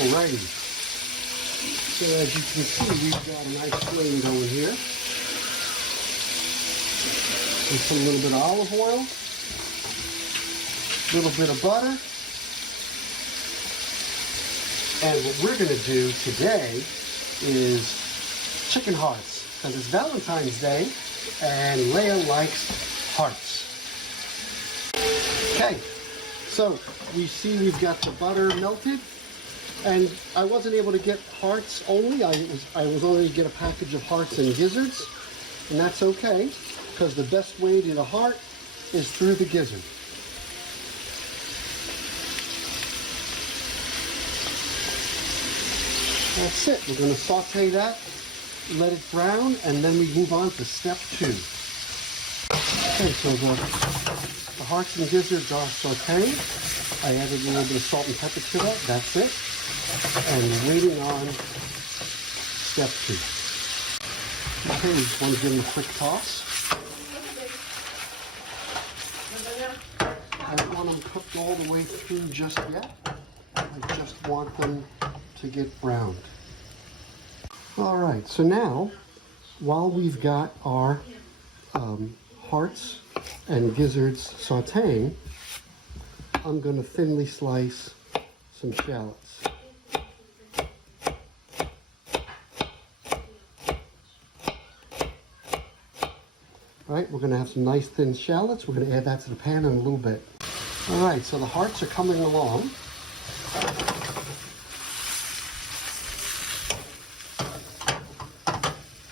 Alrighty. So as you can see, we've got a nice flame going here. We put a little bit of olive oil, a little bit of butter. And what we're going to do today is chicken hearts, because it's Valentine's Day and Leia likes hearts. Okay, so we've got the butter melted, and I wasn't able to get hearts only. I was only to get a package of hearts and gizzards, and that's okay, because the best way to get a heart is through the gizzard. That's it. We're going to saute that, let it brown, and then we move on to step 2. Okay, so the hearts and gizzards are sauteing. I added a little bit of salt and pepper to that. That's it. And waiting on step 2. Okay, we just want to give them a quick toss. I don't want them cooked all the way through just yet. I just want them to get browned. All right, so now, while we've got our hearts and gizzards sauteing, I'm going to thinly slice some shallots. All right, we're going to have some nice thin shallots. We're going to add that to the pan in a little bit. All right, so the hearts are coming along.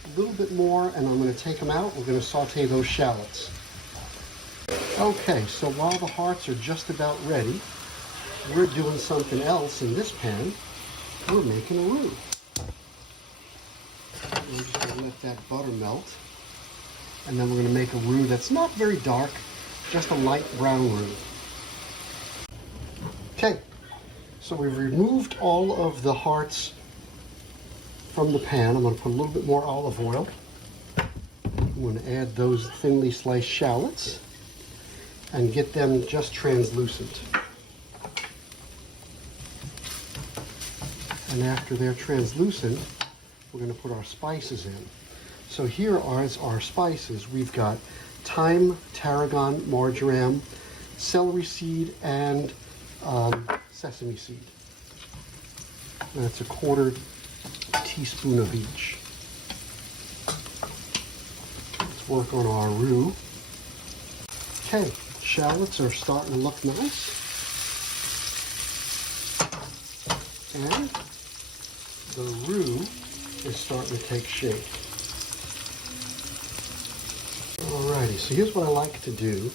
A little bit more, and I'm going to take them out. We're going to saute those shallots. Okay, so while the hearts are just about ready, we're doing something else in this pan. We're making a roux. We're just going to let that butter melt, and then we're going to make a roux that's not very dark, just a light brown roux. Okay, so we've removed all of the hearts from the pan. I'm going to put a little bit more olive oil. I'm going to add those thinly sliced shallots and get them just translucent. And after they're translucent, we're going to put our spices in. So here are our spices. We've got thyme, tarragon, marjoram, celery seed, and sesame seed. That's a 1/4 teaspoon of each. Let's work on our roux. Okay, shallots are starting to look nice. And the roux is starting to take shape. Alrighty, so here's what I like to do.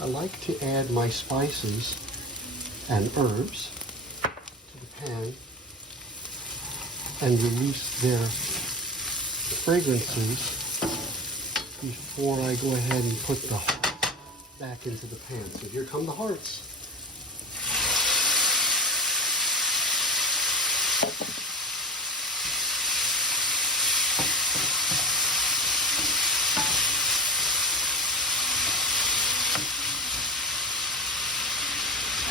I like to add my spices and herbs to the pan and release their fragrances before I go ahead and put the hearts back into the pan. So here come the hearts.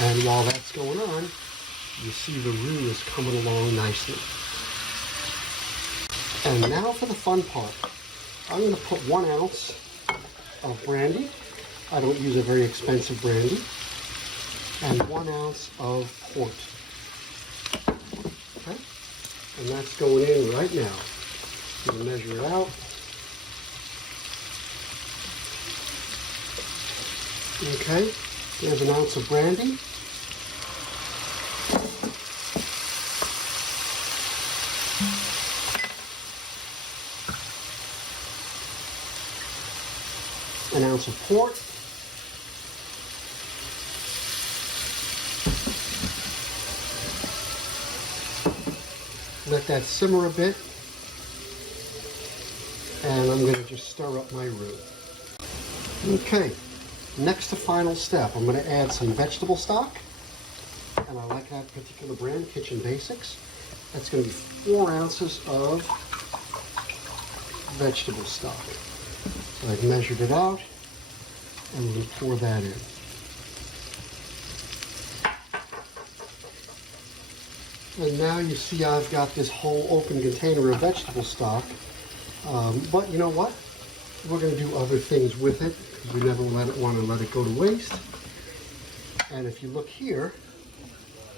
And while that's going on, you see the roux is coming along nicely. And now for the fun part. I'm going to put 1 ounce of brandy. I don't use a very expensive brandy. And 1 ounce of port. Okay? And that's going in right now. I'm going to measure it out. Okay, there's 1 ounce of brandy. An ounce of port. Let that simmer a bit. And I'm going to just stir up my roux. Okay, next to final step, I'm going to add some vegetable stock. And I like that particular brand, Kitchen Basics. That's going to be 4 ounces of vegetable stock. So I've measured it out, and we're going to pour that in. And now you see I've got this whole open container of vegetable stock. But you know what? We're going to do other things with it because we never want to let it go to waste. And if you look here,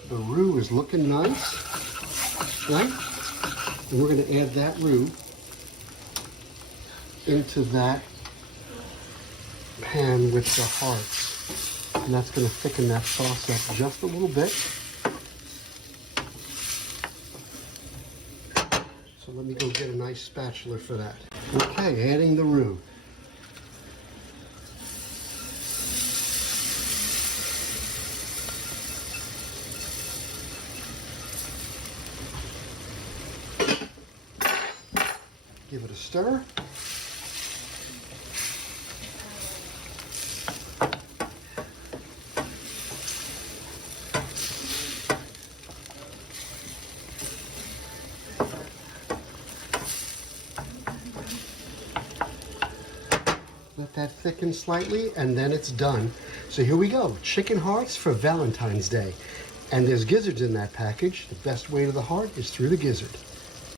the roux is looking nice, right? And we're going to add that roux into that pan with the hearts. And that's going to thicken that sauce up just a little bit. So let me go get a nice spatula for that. Okay, adding the roux. Give it a stir. Let that thicken slightly, and then it's done. So here we go, chicken hearts for Valentine's Day. And there's gizzards in that package. The best way to the heart is through the gizzard.